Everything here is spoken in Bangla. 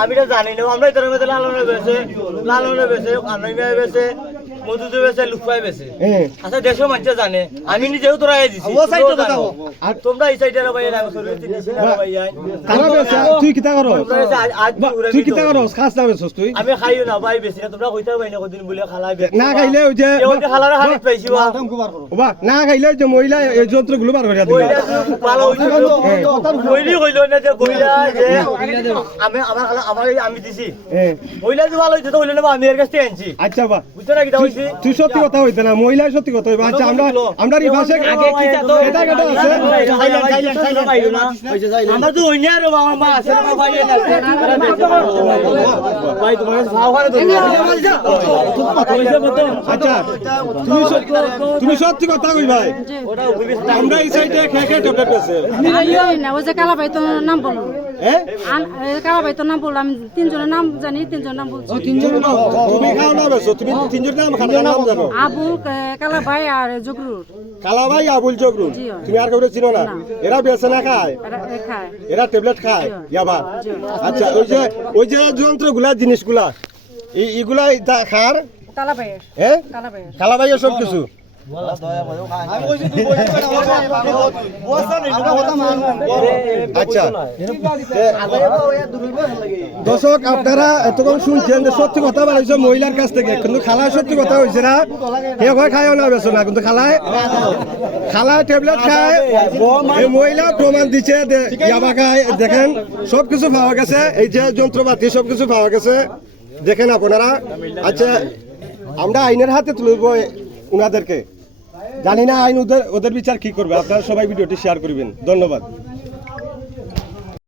আমি জানি না আমরা ইতার মধ্যে লালনে বেছে লালনে বেছে আনমিয়া বেছে মধুতে বেছে লুফাই বেছে আচ্ছা দেশেও মানুষ জানে। আমি নিজেও তোরা দিছি। ও side এ তোমরাও জানো। দেখাও। আর তোমরা এই সাইডে ভাই আমি সরি তিন সাইডে ভাই কারা বেছে তুই কিতা করস তোমরা এসে আজ- আজ বা, ঘুরে তুই কিতা করস খাস না বেছস তুই? আমি খাইও না ভাই বেশি না তোমরা কইতে পাই না কদিন বলে খালাই বেশি না খাইলে ওই যে ওই যে খালারে হারিত পাইছি বা বা না খাইলে যে মহিলা এই যন্ত্রগুলো বার করে দিবা। ভালো হইছে কইলি কইল না যে কইলা যে আমি আমার আমার আমি দিছি। কইলা যে ভালো হইছে তো কইলা না আমি এর কাছে আনছি? আচ্ছা বা বুঝছ না কিটা তুই- সত্যি কথা হইতে না মহিলা সত্যি কথা হইবে। আচ্ছা আমরা আমরা এই ভাষা আগে কি তো এটা কেটে আছে। আমার তো অন্য আর আমার মা আছে না ভাই এটা ভাই তোমার তো? আচ্ছা তুমি সত্যি তুমি সত্যি কথা কই ভাই? আমরা এই সাইডে খেয়ে খেয়ে পেছে না ওই যে কালা ভাই তো নাম বলো। হ্যাঁ? কালা ভাই তো নাম বলল আমি তিনজনের নাম জানি তিনজনের নাম বলছি। তুমি খাও না বেছো তুমি তিনজন নাম খাতার নাম জানো? আবুল কে- কালা ভাই আর জগরুর। আবুল। তুমি আর কাউকে চিনো না। এরা বেছে না খায়? এরা এ খায়। এরা ট্যাবলেট খায়? ইয়াবা আচ্ছা ওই যে ওই যে যন্ত্রগুলা জিনিসগুলা এই এগুলা তা- খার কালা ভাইয়ের হ্যাঁ? কালা সব কিছু আচ্ছা দর্শক আপনারা এতক্ষণ শুনছেন যে সত্যি কথা বলেছে মহিলার কাছ থেকে কিন্তু খালায় সত্যি কথা হয়েছে না হে ভয় খায়ও না বেছো না কিন্তু খালায় খালায় ট্যাবলেট খায় মহিলা প্রমাণ দিচ্ছে ইয়াবা খায় দেখেন সব কিছু পাওয়া গেছে এই যে যন্ত্রপাতি সব কিছু পাওয়া গেছে দেখেন আপনারা আচ্ছা আমরা আইনের হাতে তুলব উনাদেরকে জানি না আইন ওদের ওদের বিচার কি করবে। আপনারা সবাই ভিডিওটি শেয়ার করবেন। ধন্যবাদ।